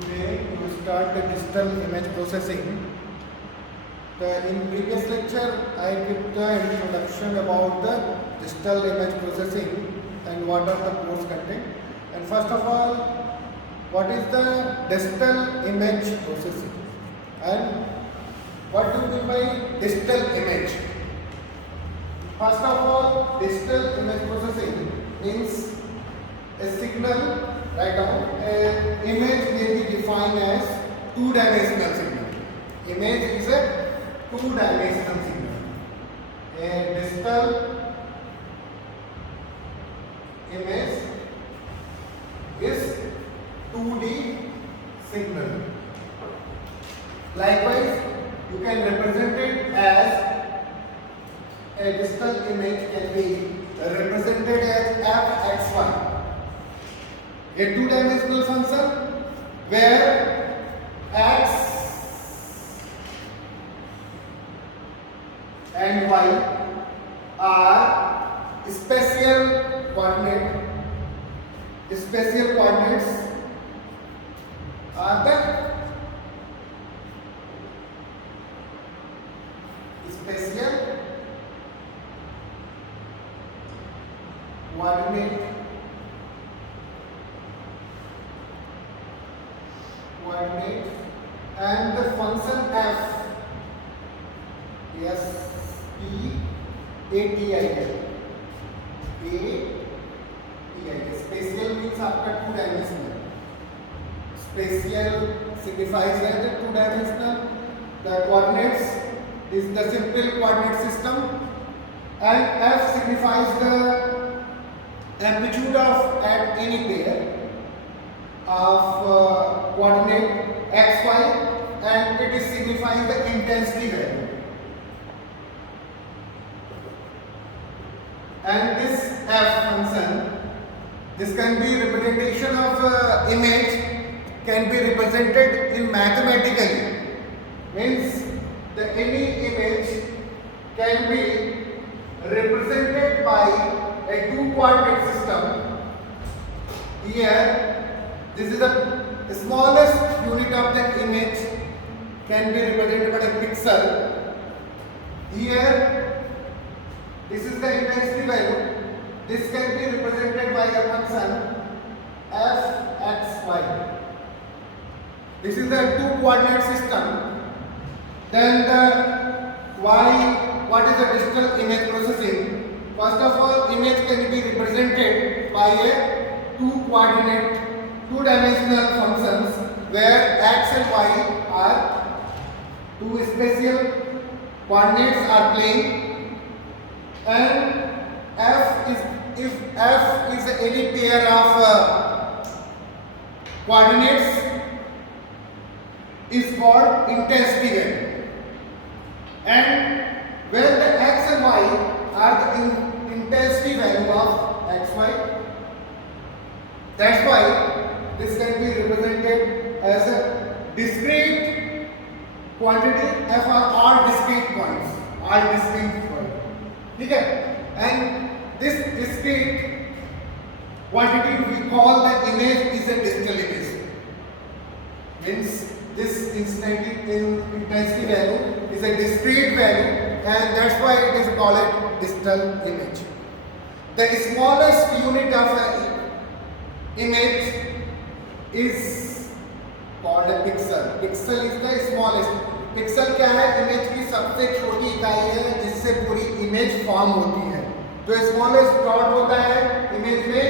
Today we start the digital image processing. In previous lecture, I give the introduction about the digital image processing and what are the course content. And first of all, what is the digital image processing and what do you mean by digital image? First of all, digital image processing means a signal. Write down. An image may be defined as two-dimensional signal. Image is a two-dimensional signal. A digital image is 2D signal. Likewise, you can represent it as a digital image can be represented as fxy. A two-dimensional function where x and y are spatial coordinates are the spatial coordinate and the function f spatial means आपका two dimensional spatial signifies as the two dimensional the coordinates this is the simple coordinate system and f signifies the amplitude of at any pair of coordinate x, y and it is signifying the intensity value. And this f function, this can be representation of image can be represented in mathematically. Means the any image can be represented by a two coordinate system. Here this is the smallest unit of the image can be represented by a pixel. Here, this is the intensity value. This can be represented by a function fxy. This is the two coordinate system. Then the y, what is the digital image processing? First of all, image can be represented by a two-dimensional functions where x and y are two spatial coordinates are playing, and if f is any pair of coordinates is called intensity value, and when the x and y are the intensity value of xy, that's why this can be represented as a discrete quantity f are all discrete points, ठीक है? And this discrete quantity we call the image is a digital image. Means this intensity value is a discrete value, and that's why it is called digital image. The smallest unit of an image is called a pixel. Pixel is the smallest. Pixel क्या है? Image की सबसे छोटी इकाई है जिससे पूरी image form होती है. तो स्मॉलेस्ट डॉट होता है इमेज में,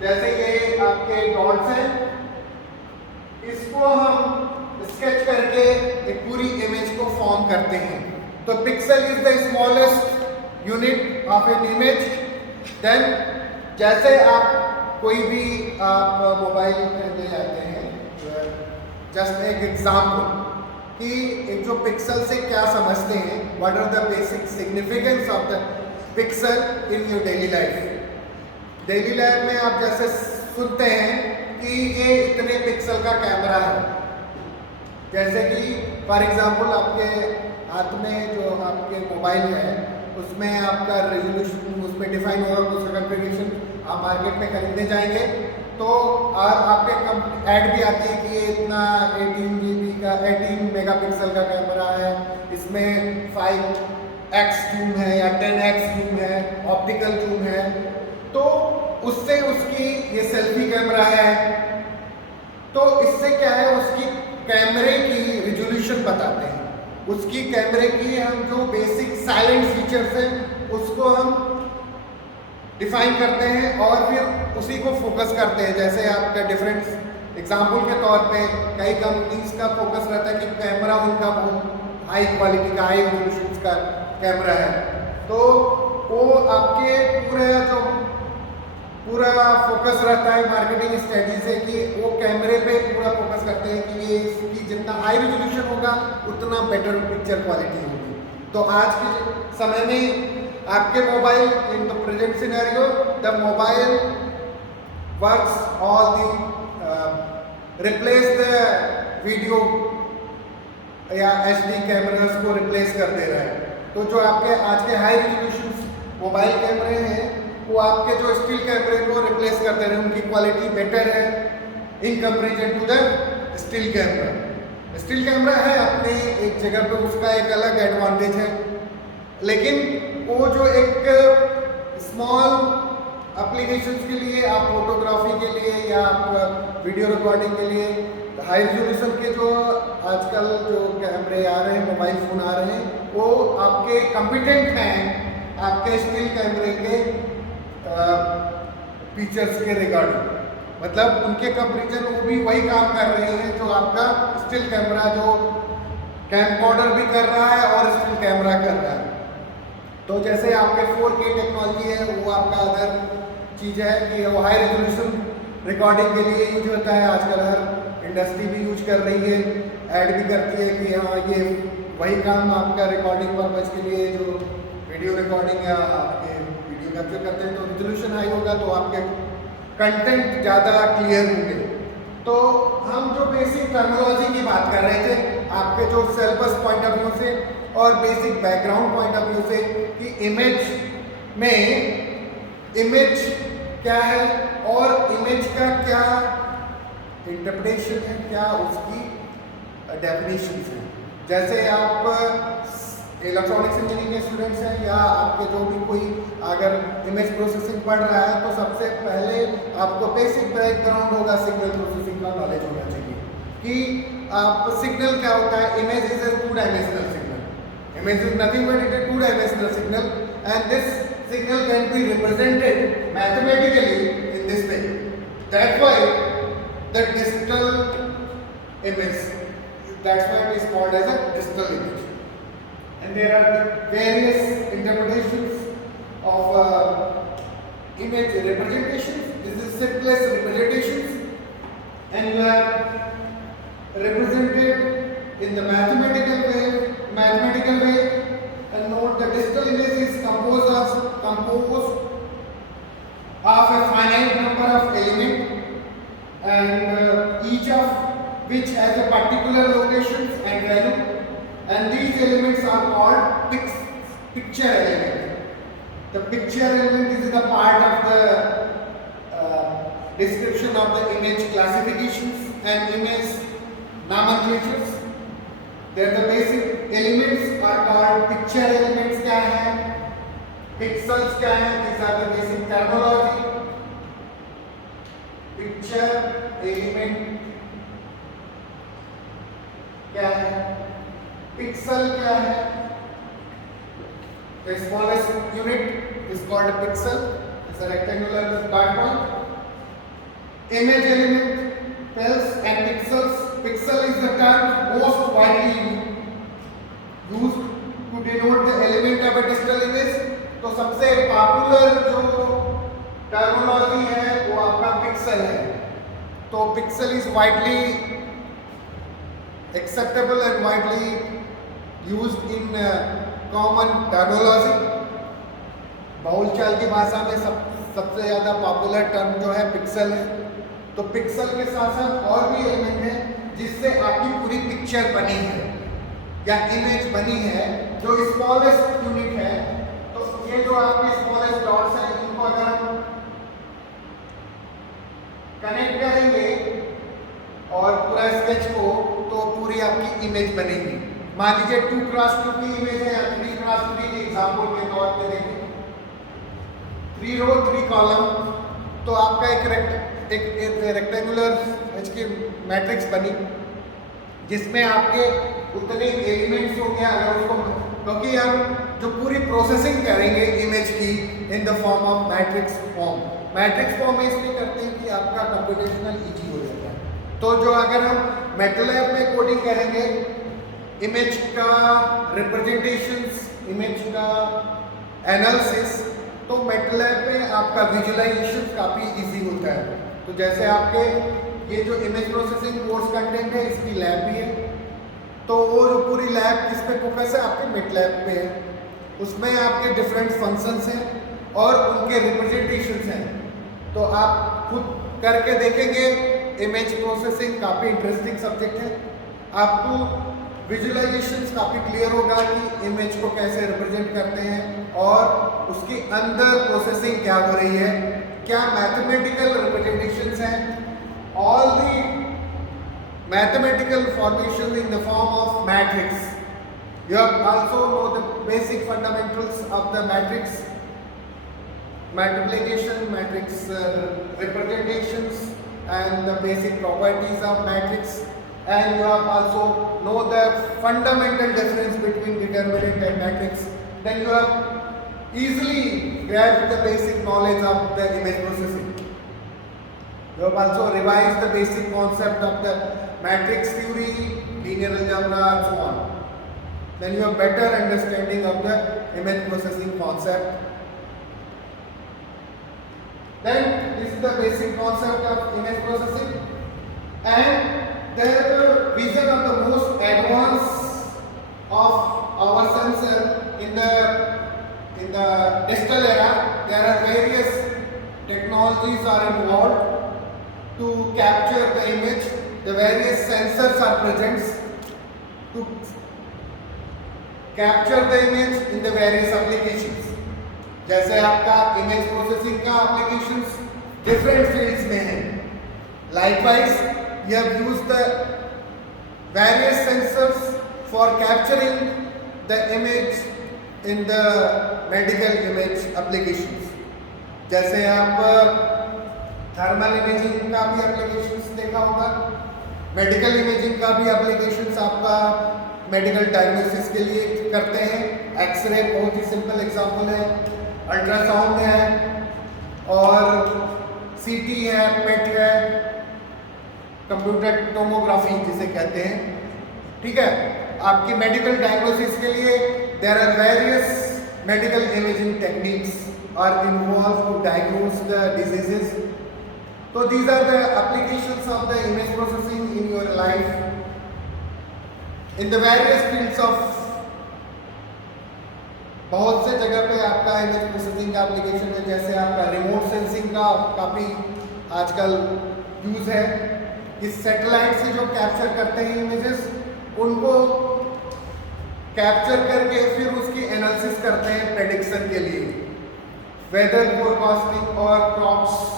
जैसे ये आपके डॉट्स हैं, इसको हम स्केच करके एक पूरी इमेज को फॉर्म करते हैं. तो pixel is the smallest unit of an image. Then जैसे आप कोई भी आप मोबाइल खरीदने जाते हैं, जस्ट एक एग्जाम्पल कि एक जो पिक्सल से क्या समझते हैं, what are the basic significance of the pixel in your daily life. Daily life में आप जैसे सुनते हैं कि ये इतने पिक्सल का कैमरा है, जैसे कि फॉर एग्जांपल आपके हाथ में जो आपके मोबाइल है उसमें आपका रेजोल्यूशन उसमें डिफाइन होगा, उसका कॉन्फ़िगरेशन आप मार्केट में खरीदने जाएंगे तो आपके ऐड भी आती है कि ये इतना 18 GB का 18 मेगापिक्सल का कैमरा है, इसमें 5x जूम है या 10x जूम है, ऑप्टिकल जूम है। तो उससे उसकी ये सेल्फी कैमरा है, तो इससे क्या है, उसकी कैमरे की रिजोल्यूशन बताते हैं। उसकी कैमरे की हम जो बेसिक साइलेंट फीचर्स हैं उसको हम डिफाइन करते हैं और फिर उसी को फोकस करते हैं। जैसे आपका डिफरेंट एग्जांपल के तौर पे कई कंपनीज का फोकस रहता है कि कैमरा उनका बहुत हाई क्वालिटी का, हाई रेजोल्यूशन का कैमरा है, तो वो आपके पूरा फोकस रहता है मार्केटिंग स्ट्रेटजी से कि वो कैमरे पे पूरा फोकस करते हैं कि ये इसकी जितना हाई रेजोल्यूशन होगा उतना बेटर पिक्चर क्वालिटी होगी। तो आज के समय में आपके mobile, in the present scenario the mobile works all the replace the video या HD कैमरास को रिप्लेस कर दे रहा है। तो जो आपके आज के हाई रेजोल्यूशन मोबाइल कैमरे हैं वो आपके जो स्टिल कैमरे को रिप्लेस कर दे रहे हैं, उनकी क्वालिटी बेटर है in comparison to the still camera. Still camera है अपने एक जगह पे, उसका एक अलग एडवांटेज है, लेकिन वो जो एक स्मॉल एप्लीकेशंस के लिए, आप फोटोग्राफी के लिए या आप वीडियो रिकॉर्डिंग के लिए हाई रेजोल्यूशन के जो आजकल जो कैमरे आ रहे हैं, मोबाइल फ़ोन आ रहे हैं, वो आपके कॉम्पिटेंट हैं आपके स्टिल कैमरे के फीचर्स के रिगार्डिंग। मतलब उनके कंपेरिजन वो भी वही काम कर रहे हैं जो आपका स्टिल कैमरा, जो कैमकॉर्डर भी कर रहा है और स्टिल कैमरा कर रहा है। तो जैसे आपके 4K टेक्नोलॉजी है, वो आपका अदर चीज़ है कि वो हाई रेजोल्यूशन रिकॉर्डिंग के लिए यूज होता है। आजकल हर इंडस्ट्री भी यूज कर रही है, ऐड भी करती है कि हाँ ये वही काम आपका रिकॉर्डिंग पर्पज के लिए, जो वीडियो रिकॉर्डिंग या आपके वीडियो कैप्चर करते हैं, तो रेजोल्यूशन हाई होगा तो आपके कंटेंट ज़्यादा क्लियर होंगे। तो हम जो बेसिक टर्मिनोलॉजी की बात कर रहे थे आपके जो सिलेबस पॉइंट ऑफ व्यू से और basic background point of view से कि इमेज में इमेज क्या है और इमेज का क्या इंटरप्रिटेशन है, क्या उसकी डेफिनेशन है। जैसे आप इलेक्ट्रॉनिक्स इंजीनियरिंग के स्टूडेंट्स हैं या आपके जो भी कोई अगर इमेज प्रोसेसिंग पढ़ रहा है, तो सबसे पहले आपको बेसिक बैकग्राउंड होगा, सिग्नल प्रोसेसिंग का नॉलेज होना चाहिए कि आप सिग्नल क्या होता है। Image is a two dimensional signal, image is nothing but it is two dimensional signal and this signal can be represented mathematically in this way. That's why the digital image, that's why it is called as a digital image. And there are various interpretations of image representations. This is simplest representations, and you are represented in the mathematical way. And note the digital image is composed of a finite number of elements, and each of which has a particular location and value, and these elements are called picture element. The picture element is the part of the description of the image classifications and image nomenclatures. There the basic elements are called picture elements. क्या है, pixels क्या है, these are the basic terminology. Picture element क्या है, pixel क्या है, the smallest unit is called a pixel. It's a rectangular dot point. Image element tells and pixels. Pixel is the term most widely used to denote the element of a digital image. तो सबसे popular जो terminology है वो आपका pixel है। तो pixel is widely acceptable and widely used in common terminology. बोलचाल की भाषा में सबसे ज़्यादा पॉपुलर टर्म जो है पिक्सल है। तो पिक्सल के साथ साथ और भी एलिमेंट है जिससे आपकी पूरी पिक्चर बनी है या इमेज बनी है, जो स्मॉलेस्ट यूनिट है। तो ये जो आपके स्मॉलेस्ट डॉट्स हैं, इनको अगर हम कनेक्ट करेंगे और पूरा स्केच को, तो पूरी आपकी इमेज बनेगी। मान लीजिए 2x2 की इमेज है या 3x3 के एग्जाम्पल के तौर पे देखें, 3 रो 3 कॉलम, तो आपका एक रेक्टेंगुलर की मैट्रिक्स बनी जिसमें आपके उतने एलिमेंट्स हो गया। अगर उसको, क्योंकि हम जो पूरी प्रोसेसिंग करेंगे इमेज की in the form of matrix form, matrix form में इसलिए करते हैं कि आपका कंप्यूटेशनल इजी हो जाता है। तो जो अगर हम मैटलैब में कोडिंग करेंगे इमेज का रिप्रेजेंटेशंस, इमेज का एनालिसिस, तो मैटलैब में आपका विजुअलाइजेशन काफ़ी इजी होता है। तो जैसे आपके ये जो इमेज प्रोसेसिंग कोर्स कंटेंट है इसकी लैब भी है, तो वो जो पूरी लैब किस पे फोकस है, आपके मैटलैब पे है। उसमें आपके डिफरेंट फंक्शंस हैं और उनके रिप्रेजेंटेशंस हैं। तो आप खुद करके देखेंगे, इमेज प्रोसेसिंग काफ़ी इंटरेस्टिंग सब्जेक्ट है। आपको विजुअलाइजेशंस काफ़ी क्लियर होगा कि इमेज को कैसे रिप्रेजेंट करते हैं और उसके अंदर प्रोसेसिंग क्या हो रही है, क्या मैथमेटिकल रिप्रेजेंटेशंस हैं, all the mathematical formation in the form of matrix. You have also know the basic fundamentals of the matrix, multiplication, matrix representations, and the basic properties of matrix. And you have also know the fundamental difference between determinant and matrix. Then you have easily grabbed the basic knowledge of the image processing. You have also revised the basic concept of the matrix theory, linear algebra, and so on. Then you have better understanding of the image processing concept. Then this is the basic concept of image processing, and the vision of the most advanced of our sensor in the digital era. There are various technologies are involved to capture the image. The various sensors are present to capture the image in the various applications. जैसे आपका image processing का applications different fields में है. Likewise, you have used the various sensors for capturing the image in the medical image applications. जैसे आप thermal imaging का भी applications देखा होगा, मेडिकल इमेजिंग का भी एप्लीकेशंस आपका मेडिकल डायग्नोसिस के लिए करते हैं। एक्सरे बहुत ही सिंपल एग्जांपल है, अल्ट्रासाउंड है और सीटी है, पेट है, कंप्यूटर टोमोग्राफी जिसे कहते हैं। ठीक है, आपकी मेडिकल डायग्नोसिस के लिए there are various medical imaging techniques are involve to diagnose the diseases. So these are the applications of the image processing in your life in the various fields of. बहुत से जगह पे आपका image processing का application है, जैसे आपका remote sensing का काफ़ी आजकल यूज़ है। इस सैटेलाइट से जो कैप्चर करते हैं इमेजेस, उनको कैप्चर करके फिर उसकी एनालिसिस करते हैं प्रेडिक्शन के लिए, वेदर फोरकास्टिंग और क्रॉप्स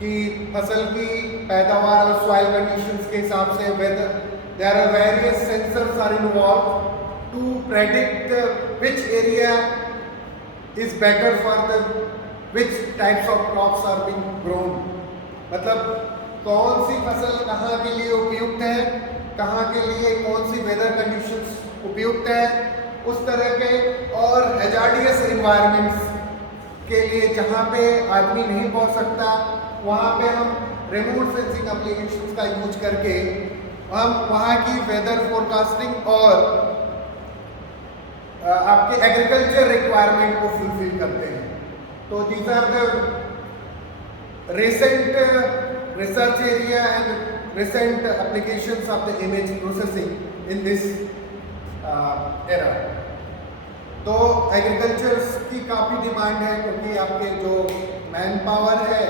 की फसल की पैदावार और सॉइल कंडीशंस के हिसाब से। Weather there are various sensors are involve to predict which area is better for the which types of crops are being grown. मतलब कौन सी फसल कहाँ के लिए उपयुक्त है, कहाँ के लिए कौन सी वेदर कंडीशंस उपयुक्त है, उस तरह के। और हैजार्डियस इन्वायरमेंट्स के लिए जहाँ पे आदमी नहीं पहुँच सकता, वहाँ पे हम रिमोट सेंसिंग एप्लीकेशंस का यूज करके हम वहाँ की वेदर फोरकास्टिंग और आपके एग्रीकल्चर रिक्वायरमेंट को फुलफिल करते हैं। तो these are the recent research area and recent applications of the image processing in this era. तो एग्रीकल्चर की काफ़ी डिमांड है, क्योंकि आपके जो मैन पावर है,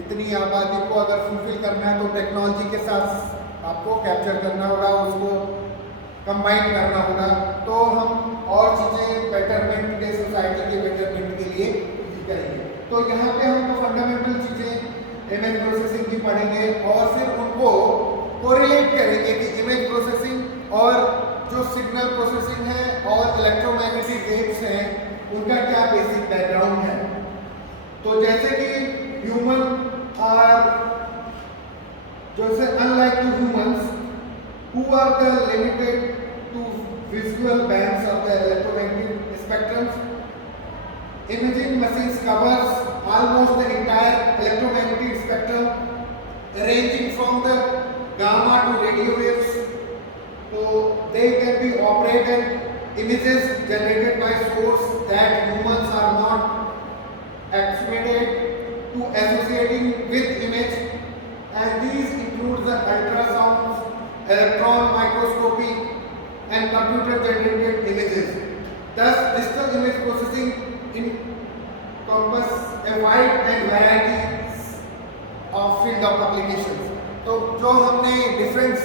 इतनी आबादी को अगर फुलफिल करना है तो टेक्नोलॉजी के साथ आपको कैप्चर करना होगा, उसको कंबाइन करना होगा। तो हम और चीज़ें बेटरमेंट के, सोसाइटी के बेटरमेंट के लिए यूज करेंगे। तो यहाँ पे हमको फंडामेंटल चीज़ें इमेज प्रोसेसिंग की पढ़ेंगे और फिर उनको कोरिलेट करेंगे कि इमेज प्रोसेसिंग और जो सिग्नल प्रोसेसिंग है और इलेक्ट्रोमैग्नेटिक वेव्स हैं उनका क्या बेसिक बैकग्राउंड है। तो जैसे कि ह्यूमन आर जैसे unlike to humans who are the limited to visual bands of the electromagnetic spectrums, imaging machines covers almost the entire electromagnetic spectrum ranging from the gamma to radio waves. So they can be operated images generated by source that humans are not acclimated to associating with image, and these include the ultrasounds, electron microscopy and computer generated images. Thus digital image processing encompass a wide and variety of field of applications. तो जो हमने different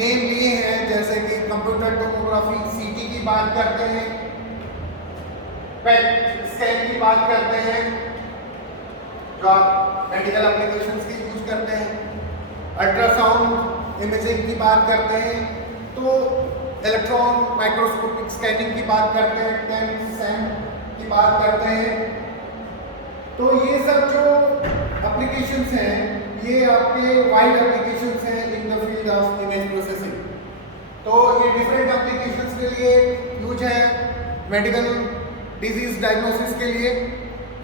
name लिए हैं जैसे कि computer tomography CT की बात करते हैं, पेट स्कैन की बात करते हैं जो आप मेडिकल एप्लीकेशंस की यूज करते हैं, अल्ट्रासाउंड इमेजिंग की बात करते हैं, तो इलेक्ट्रॉन माइक्रोस्कोपिक स्कैनिंग की बात करते हैं, टेम सैम की बात करते हैं। तो ये सब जो एप्लीकेशंस हैं ये आपके वाइड एप्लीकेशंस हैं in the field of image processing. तो ये डिफरेंट एप्लीकेशंस के लिए यूज है मेडिकल डिजीज डायग्नोसिस के लिए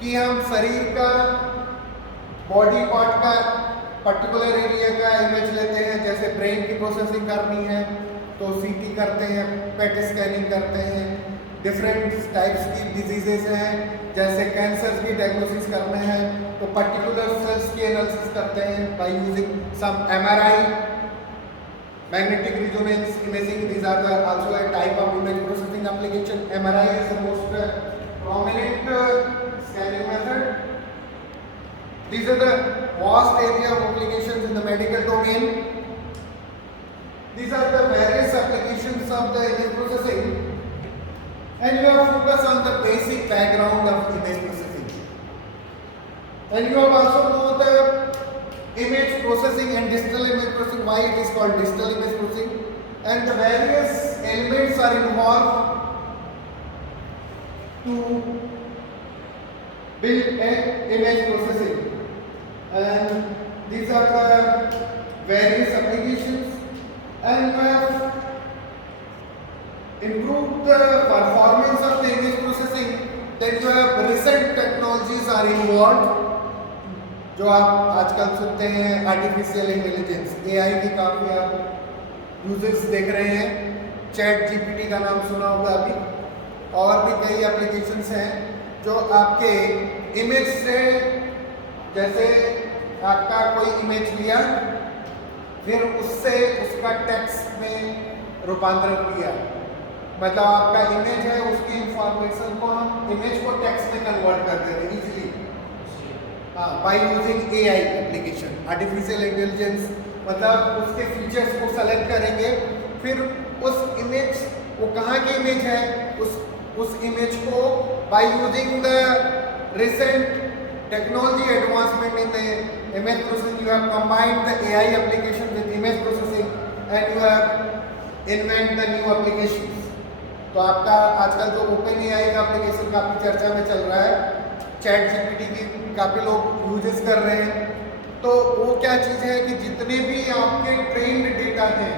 कि हम शरीर का बॉडी पार्ट का पर्टिकुलर एरिया का इमेज लेते हैं, जैसे ब्रेन की प्रोसेसिंग करनी है तो सीटी करते हैं, पेट स्कैनिंग करते हैं, डिफरेंट टाइप्स की डिजीजेस हैं जैसे कैंसर की डायग्नोसिस करना है तो पर्टिकुलर सेल्स की एनालिसिस करते हैं by using some MRI, magnetic resonance imaging. These are also a type of image processing application. MRI is the most prominent scanning method. These are the vast area of applications in the medical domain. These are the various applications of the image processing, and you have focus on the basic background of image processing. And you have also know the image processing and digital image processing, why it is called digital image processing, and the various elements are involved to build a image processing. And these are the various applications, and you have improved the performance of the image processing, then you have recent technologies are involved जो आप आजकल सुनते हैं artificial intelligence AI की काफ़ी आप users देख रहे हैं, चैट जीपीटी का नाम सुना होगा अभी, और भी कई एप्लीकेशंस हैं जो आपके इमेज से, जैसे आपका कोई इमेज लिया फिर उससे उसका टेक्स्ट में रूपांतरण किया, मतलब आपका इमेज है उसकी इंफॉर्मेशन को हम इमेज को टेक्स्ट में कन्वर्ट कर देते हैं easily by using AI application, artificial intelligence, मतलब उसके फीचर्स को सेलेक्ट करेंगे, फिर उस इमेज वो कहाँ की इमेज है उस इमेज को by using the recent technology advancement in the image processing, you have combined the AI application with image processing and you have invent the new applications. तो आपका आजकल तो ओपन एआई का एप्लीकेशन काफ़ी चर्चा में चल रहा है, चैट जीपीटी की काफ़ी लोग यूजेस कर रहे हैं। तो वो क्या चीज़ है कि जितने भी आपके ट्रेंड डेटा हैं,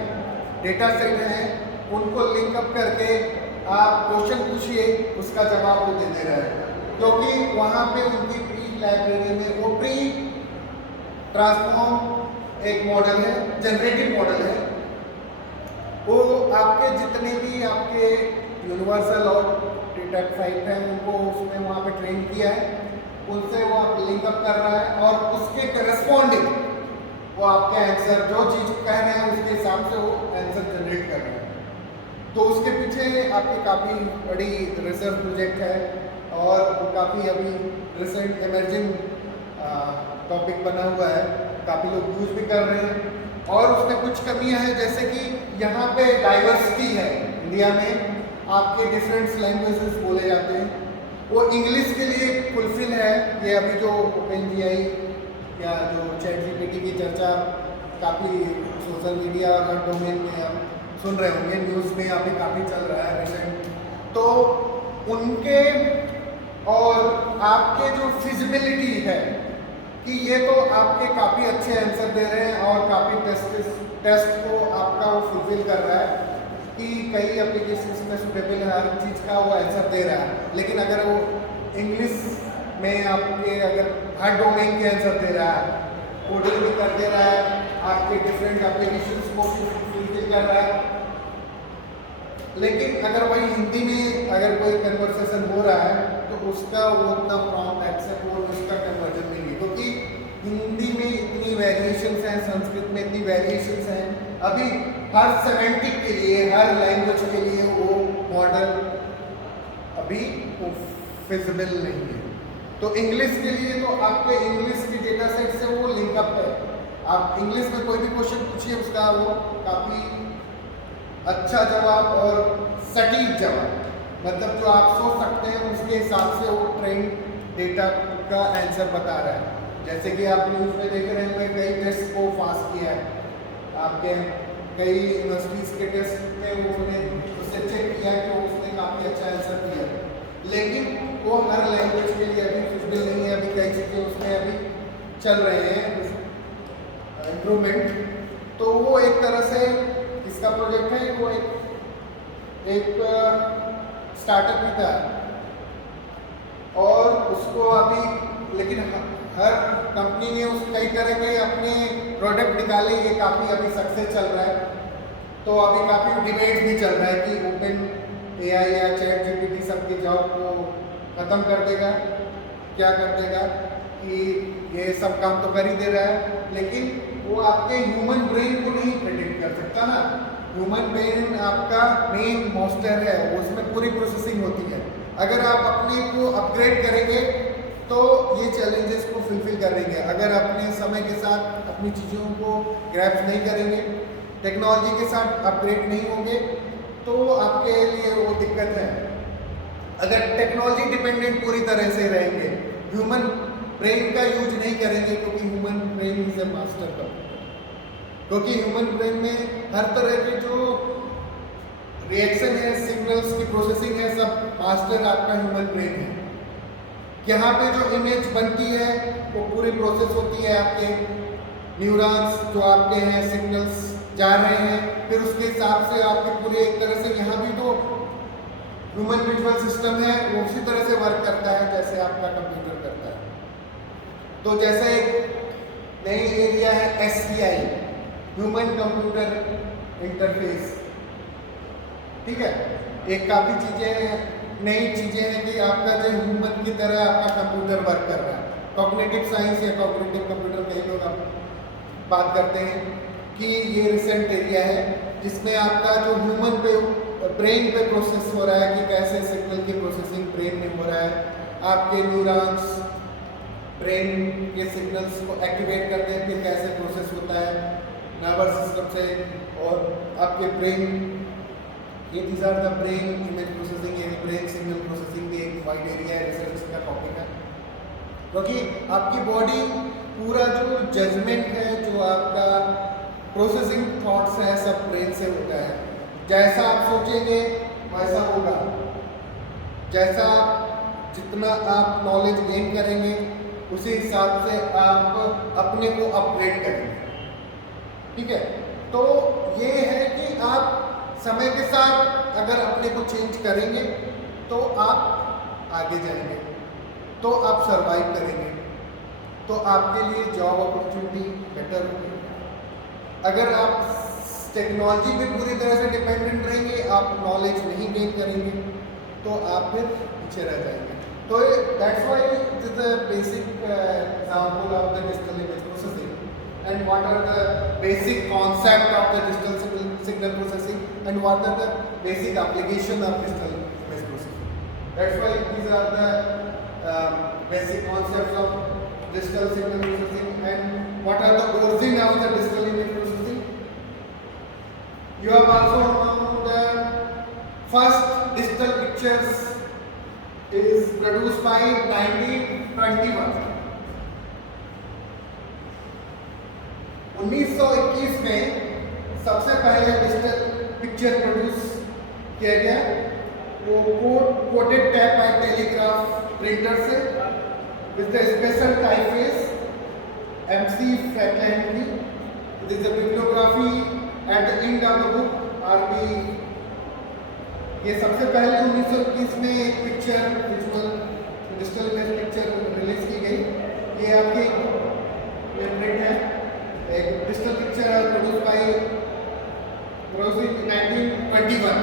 डेटा सेट हैं, उनको लिंकअप करके आप क्वेश्चन पूछिए, उसका जवाब वो दे दे रहा है, क्योंकि वहाँ पे उनकी प्री लाइब्रेरी में वो प्री ट्रांसफॉर्म एक मॉडल है, जनरेटिव मॉडल है, वो आपके जितने भी आपके यूनिवर्सल और डेटा टाइप हैं उनको उसमें वहाँ पे ट्रेन किया है, उनसे वो आप लिंकअप कर रहा है और उसके करस्पॉन्डिंग वो आपके आंसर जो चीज़ कह रहे हैं उसके हिसाब से वो आंसर जनरेट कर रहे हैं। तो उसके पीछे आपकी काफ़ी बड़ी रिसर्च प्रोजेक्ट है और वो काफ़ी अभी रिसेंट इमर्जिंग टॉपिक बना हुआ है, काफ़ी लोग यूज भी कर रहे हैं। और उसमें कुछ कमियां हैं, जैसे कि यहाँ पे डाइवर्सिटी है, इंडिया में आपके डिफरेंट लैंग्वेजेस बोले जाते हैं, वो इंग्लिश के लिए फुलफिल है, ये अभी जो ओपन जीआई या जो चैट जीपीटी की चर्चा काफ़ी सोशल मीडिया और हर डोमेन में आप सुन रहे होंगे, न्यूज़ में अभी काफ़ी चल रहा है रिसेंट, तो उनके और आपके जो फिजिबिलिटी है कि ये तो आपके काफ़ी अच्छे आंसर दे रहे हैं और काफ़ी टेस्ट को आपका वो फुलफिल कर रहा है कि कई एप्लीकेशंस में सुटेबल है, हर चीज़ का वो आंसर दे रहा है, लेकिन अगर वो इंग्लिश में आपके अगर हर डोमेन के आंसर दे रहा है, कोडिंग भी कर दे रहा है, आपके डिफरेंट एप्लीकेशंस को फुलफिल कर रहा है, लेकिन अगर वही हिंदी में अगर कोई कन्वर्सेशन हो रहा है तो उसका वो उतना प्रॉम्प्ट एक्सेप्ट और उसका कन्वर्जन नहीं है, क्योंकि हिंदी में इतनी वेरिएशंस हैं, संस्कृत में इतनी वेरिएशंस हैं, अभी हर सेमेंटिक के लिए, हर लैंग्वेज के लिए वो मॉडल अभी फिजिबल नहीं है। तो इंग्लिश के लिए तो आपके इंग्लिश की डेटा सेट से वो लिंकअप है, आप इंग्लिश में कोई भी क्वेश्चन पूछिए उसका वो काफ़ी अच्छा जवाब और सटीक जवाब, मतलब जो आप सोच सकते हैं उसके हिसाब से वो ट्रेन डेटा का आंसर बता रहा है। जैसे कि आप न्यूज़ में देख रहे होंगे कई टेस्ट को पास किया है, आपके कई यूनिवर्सिटीज़ के टेस्ट में उन्होंने उससे चेक किया कि उसने काफ़ी अच्छा आंसर दिया, लेकिन वो हर लैंग्वेज के लिए अभी फिजिबल नहीं है, अभी कई चीज़ें उसमें अभी चल रहे हैं इम्प्रूवमेंट। तो वो एक तरह से इसका प्रोजेक्ट है, वो एक स्टार्टअप ही था और उसको अभी, लेकिन हर कंपनी ने उस कई तरह के अपने प्रोडक्ट निकाले, ये काफ़ी अभी सक्सेस चल रहा है। तो अभी काफ़ी डिबेट भी चल रहा है कि ओपन एआई या चैट जीपीटी सबकी जॉब को ख़त्म कर देगा, क्या कर देगा, कि ये सब काम तो कर ही दे रहा है, लेकिन वो आपके ह्यूमन ब्रेन को नहीं प्रेडिक्ट कर सकता ना। ह्यूमन ब्रेन आपका मेन मास्टर है, उसमें पूरी प्रोसेसिंग होती है। अगर आप अपने को अपग्रेड करेंगे तो ये चैलेंजेस को फुलफिल करेंगे, अगर अपने समय के साथ अपनी चीज़ों को ग्रैब नहीं करेंगे, टेक्नोलॉजी के साथ अपग्रेड नहीं होंगे, तो आपके लिए वो दिक्कत है। अगर टेक्नोलॉजी डिपेंडेंट पूरी तरह से रहेंगे, ह्यूमन ब्रेन का यूज नहीं करेंगे, क्योंकि human brain is a master computer, क्योंकि ह्यूमन ब्रेन में हर तरह के जो रिएक्शन है, सिग्नल्स की प्रोसेसिंग है, सब मास्टर आपका ह्यूमन ब्रेन है। यहाँ पे जो इमेज बनती है वो पूरी प्रोसेस होती है, आपके न्यूरॉन्स जो आपके हैं सिग्नल्स जा रहे हैं, फिर उसके हिसाब से आपके पूरे एक तरह से यहाँ भी तो ह्यूमन विजुअल सिस्टम है, वो उसी तरह से वर्क करता है जैसे आपका कंप्यूटर करता है। तो जैसे एक नई एरिया है SCI, ह्यूमन कंप्यूटर इंटरफेस, ठीक है, एक काफ़ी चीज़ें नई चीज़ें हैं कि आपका जो ह्यूमन की तरह आपका कंप्यूटर वर्क कर रहा है। कॉग्निटिव साइंस या कॉग्निटिव कंप्यूटर कई लोग आप बात करते हैं कि ये रिसेंट एरिया है जिसमें आपका जो ह्यूमन पे ब्रेन पे प्रोसेस हो रहा है कि कैसे सिग्नल की प्रोसेसिंग ब्रेन में हो रहा है, आपके न्यूरॉन्स ब्रेन के सिग्नल्स को एक्टिवेट करते हैं, फिर कैसे प्रोसेस होता है नर्वस सिस्टम से, और आपके ब्रेन, ये these are the brain image processing, ये ब्रेन सिग्नल प्रोसेसिंग भी एक वाइड एरिया है, रिसर्च का टॉपिक है, क्योंकि आपकी बॉडी पूरा जो जजमेंट है, जो आपका प्रोसेसिंग थॉट्स है, सब ब्रेन से होता है। जैसा आप सोचेंगे वैसा होगा, जैसा जितना आप नॉलेज गेन करेंगे उसी हिसाब से आप अपने को अपग्रेड करेंगे, ठीक है। तो ये है कि आप समय के साथ अगर अपने को चेंज करेंगे तो आप आगे जाएंगे, तो आप सरवाइव करेंगे, तो आपके लिए जॉब अपॉर्चुनिटी बेटर होगी। अगर आप टेक्नोलॉजी पे पूरी तरह से डिपेंडेंट रहेंगे, आप नॉलेज नहीं गेन करेंगे, तो आप फिर पीछे रह जाएंगे। तो that's why it is the basic example of the digital image processing and what are the basic concept of the digital signal processing and what are the basic application of digital image processing. That's why these are the basic concepts of digital signal processing and what are the origin of the digital image processing. You have also known the first digital pictures is produced by 1921. पहले digital picture produce किया गया वो coated tape by telegraph printer से with the special typeface MC Franklin की. It is a bibliography at the end of the book. RB ये सबसे पहले 1921 में एक picture visual digital image picture release की गई. ये आपकी प्रिंट है. एक digital picture produce by Rossi 1921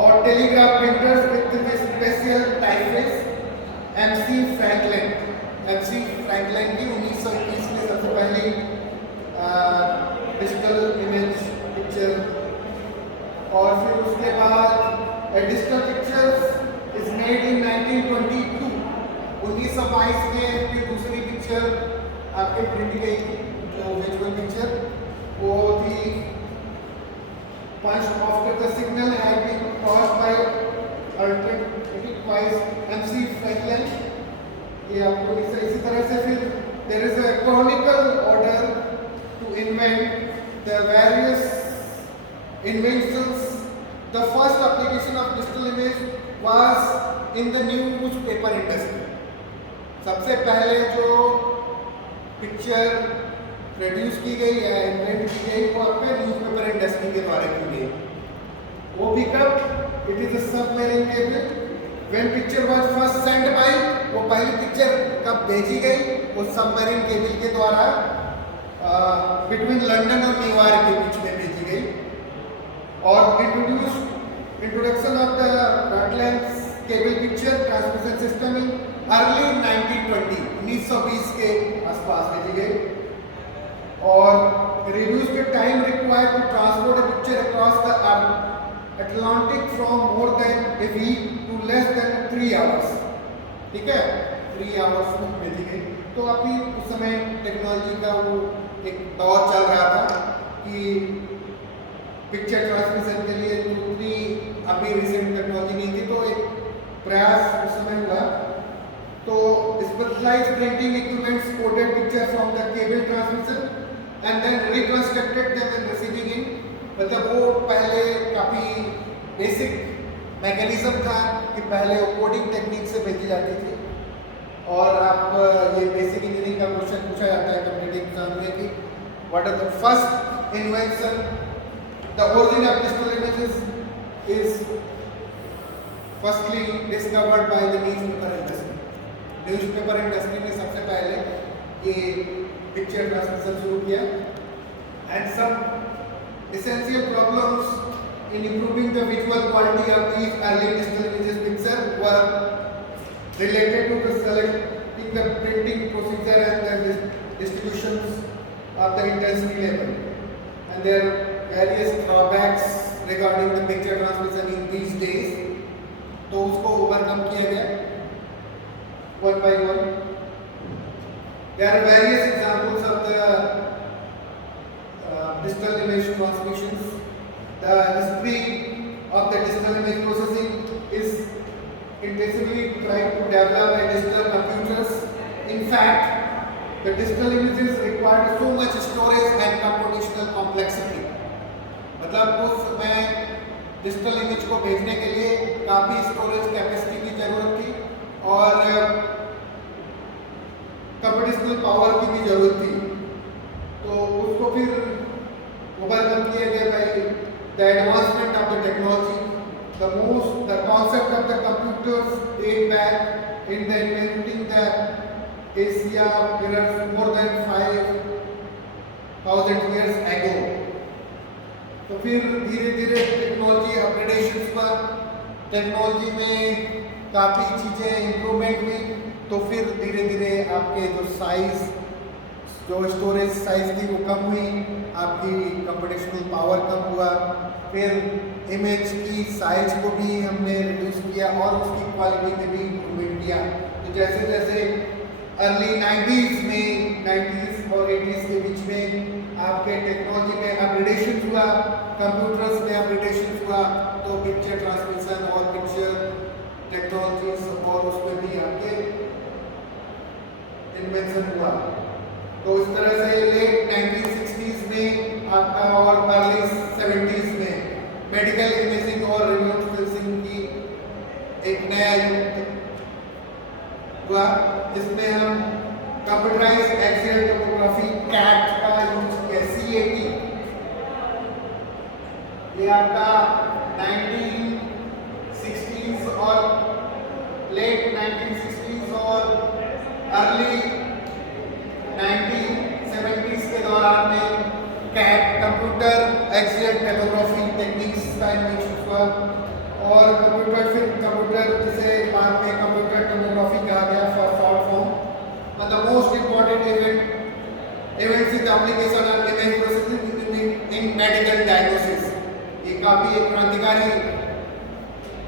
और telegraph printers with special typeface MC Franklin. MC Franklin की 1921 में सबसे पहली डिजिटल इमेज पिक्चर. और फिर उसके बाद digital pictures is made in 1922. 1922 में फिर दूसरी पिक्चर आपके प्रिंट गई जो विजुअल पिक्चर वो थी punch after the signal had been crossed by alternative wise MC Franklin. ये आपको इसी तरह से फिर there is a chronicle order to invent the various inventions. The first application of digital image was in the newspaper industry. सबसे पहले जो picture produce की गई या इन्वेंट की गई वो आपके न्यूज़पेपर इंडस्ट्री के द्वारा की गई. वो भी कब? It is a submarine cable. When picture was first send by, वो पहली पिक्चर कब भेजी गई? वो सबमरीन केबल के द्वारा बिटवीन लंदन और न्यूयॉर्क के बीच में भेजी गई. और introduction of the Rutlands cable picture transmission system in early 1920 के आसपास भेजी गई. और reduce the time required to transport a picture across the Atlantic from more than a week to less than 3 hours. ठीक है, 3 आवर्स में भेजी गई. तो अभी उस समय टेक्नोलॉजी का वो एक दौर चल रहा था कि पिक्चर ट्रांसमिशन के लिए दूसरी अभी रिसेंट टेक्नोलॉजी नहीं थी. तो एक प्रयास उस समय हुआ. तो specialised printing equipments coded picture from the cable transmission and then reconstructed them and receiving in. मतलब वो पहले काफ़ी बेसिक मैकेनिज्म था कि पहले वो कोडिंग टेक्निक से भेजी जाती थी. और आप ये बेसिक इंजीनियरिंग का क्वेश्चन पूछा जाता है कॉम्पिटिटिव एग्जाम में कि what are the first invention. The origin of digital images is firstly discovered by the newspaper industry. Newspaper industry ने सबसे पहले ये पिक्चर ट्रांसमिशन शुरू किया. And some essential problems in improving the visual quality of these early digital images picture were related to the selecting the printing procedure and the distributions of the intensity level. And there various drawbacks regarding the picture transmission in these days. तो उसको overcome किया गया one by one. There are various examples of the digital image transmissions. The history of the digital image processing is intensively trying to develop a digital computers. In fact, the digital images required so much storage and computational complexity. मतलब उस समय digital image को भेजने के लिए काफ़ी storage capacity की ज़रूरत थी और कंप्यूटेशनल पावर की भी ज़रूरत थी. तो उसको फिर ओवरकम किया गया by the advancement of the technology. The concept of the computers date back in the inventing the Asia mirrors more than 5000 years ago. तो फिर धीरे धीरे टेक्नोलॉजी अपग्रेडेशंस पर टेक्नोलॉजी में काफ़ी चीज़ें इम्प्रूवमेंट हुई. तो फिर धीरे धीरे आपके जो साइज़ जो स्टोरेज साइज़ थी वो कम हुई, आपकी कंप्यूटेशनल पावर कम हुआ. फिर इमेज की साइज को भी हमने रिड्यूस किया और उसकी क्वालिटी में भी इम्प्रूवमेंट किया. तो जैसे जैसे अर्ली 90s और 80s के बीच में आपके टेक्नोलॉजी में अपग्रेडेशन हुआ, कंप्यूटर्स में अपग्रेडेशन हुआ, तो पिक्चर ट्रांसमिशन और पिक्चर टेक्नोलॉजीज और उसमें भी आपके इन्वेंशन हुआ. तो इस तरह से लेट 1960s में आपका और अर्ली 70s में मेडिकल इमेजिंग और रिमोट सेंसिंग की एक नया युग हुआ, जिसमें हम कंप्यूटराइज्ड एक्सियल टोपोग्राफी कैट का यूज किया, CAT। ये आपका 1960s और लेट 1960s और अर्ली 1970s के दौरान में CAT computer axial topography techniques का यूज हुआ, और कंप्यूटर जिसे बाद में कंप्यूटर टोमोग्राफी कहा गया for short form. The most important events in the application of image processing in medical diagnosis. ये काफी एक क्रांतिकारी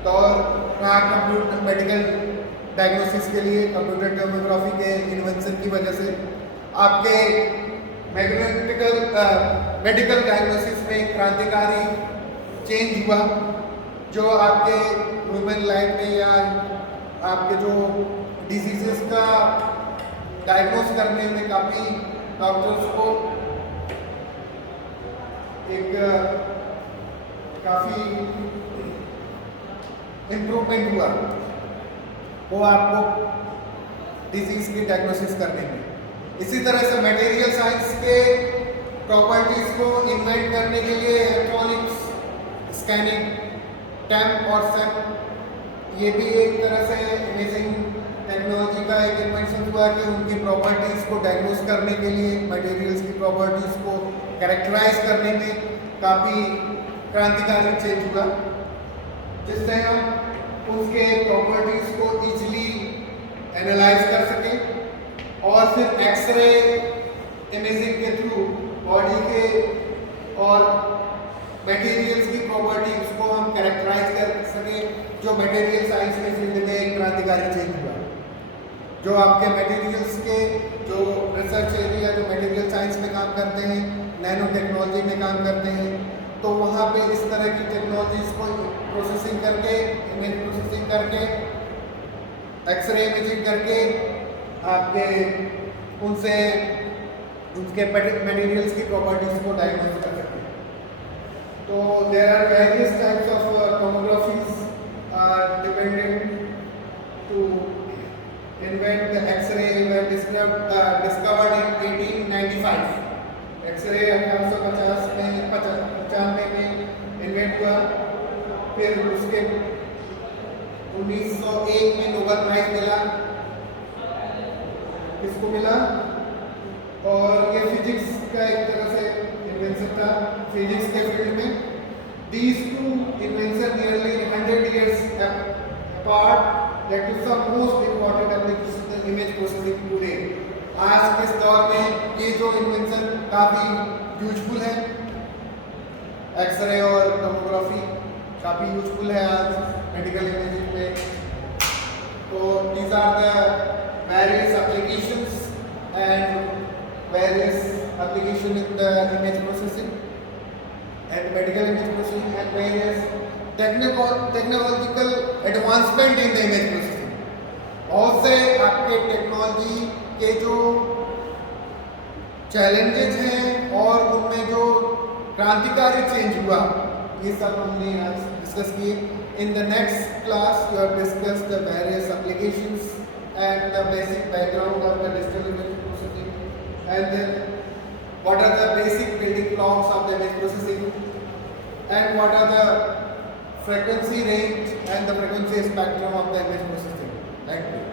दौर रहा कंप्यूटर मेडिकल डायग्नोसिस के लिए। कंप्यूटर टोमोग्राफी के इन्वेंशन की वजह से आपके मेडिकल डायग्नोसिस में क्रांतिकारी चेंज हुआ, जो आपके ह्यूमन लाइफ में या आपके जो डिजीजेस का डायग्नोस करने में काफ़ी डॉक्टर्स को एक काफ़ी इम्प्रूवमेंट हुआ वो आपको डिजीज की डायग्नोसिस करने में। इसी तरह से मटेरियल साइंस के प्रॉपर्टीज को इन्वेंट करने के लिए इलेक्ट्रॉनिक्स स्कैनिंग टैम्प और सैम्प, ये भी एक तरह से इमेजिंग टेक्नोलॉजी का एक इन्वेंशन हुआ कि उनकी प्रॉपर्टीज़ को डायग्नोस करने के लिए मटेरियल्स की प्रॉपर्टीज़ को कैरेक्टराइज करने में काफ़ी क्रांतिकारी चेंज हुआ, जिससे हम उसके प्रॉपर्टीज़ को इजीली एनालाइज कर सकें और फिर एक्सरे इमेजिंग के थ्रू बॉडी के और मटेरियल्स की प्रॉपर्टी उसको हम कैरेक्टराइज कर सकें, जो मटेरियल साइंस के फील्ड में एक क्रांतिकारी चेंज हुआ। जो आपके मटेरियल्स के जो रिसर्च एरिया जो मटेरियल साइंस में काम करते हैं, नैनो टेक्नोलॉजी में काम करते हैं, तो वहाँ पे इस तरह की टेक्नोलॉजीज को प्रोसेसिंग करके, इमेज प्रोसेसिंग करके, एक्सरे इमेजिंग करके आपके उनसे उनके मटेरियल्स की प्रॉपर्टीज को डायग्नोस कर सकते हैं। तो there are various types of tomographies are dependent to invent the X-ray were discovered in 1895. X-ray 1850 में 95 में इन्वेंट हुआ, फिर उसके 1901 में नोबेल प्राइज मिला, किसको मिला, और ये फिजिक्स का एक तरह से इन्वेंशन था फिजिक्स के फील्ड में। These two inventions nearly 100 years apart led to some most important applications in image processing today. आज के इस दौर में ये जो इन्वेंशन काफ़ी यूजफुल है, एक्सरे और टोमोग्राफी काफ़ी यूजफुल है आज मेडिकल इमेजिंग में। तो these are the various applications and various application in the image processing and medical image processing and various technological advancement in the image processing। बहुत से आपके टेक्नोलॉजी के जो चैलेंजेस हैं और उनमें जो क्रांतिकारी चेंज हुआ, ये सब हमने आज डिस्कस किए। In the next class you have discuss the various applications and the basic background of the digital image processing, and then what are the basic building blocks of the image processing, and what are the frequency range and the frequency spectrum of the image processing. Thank you.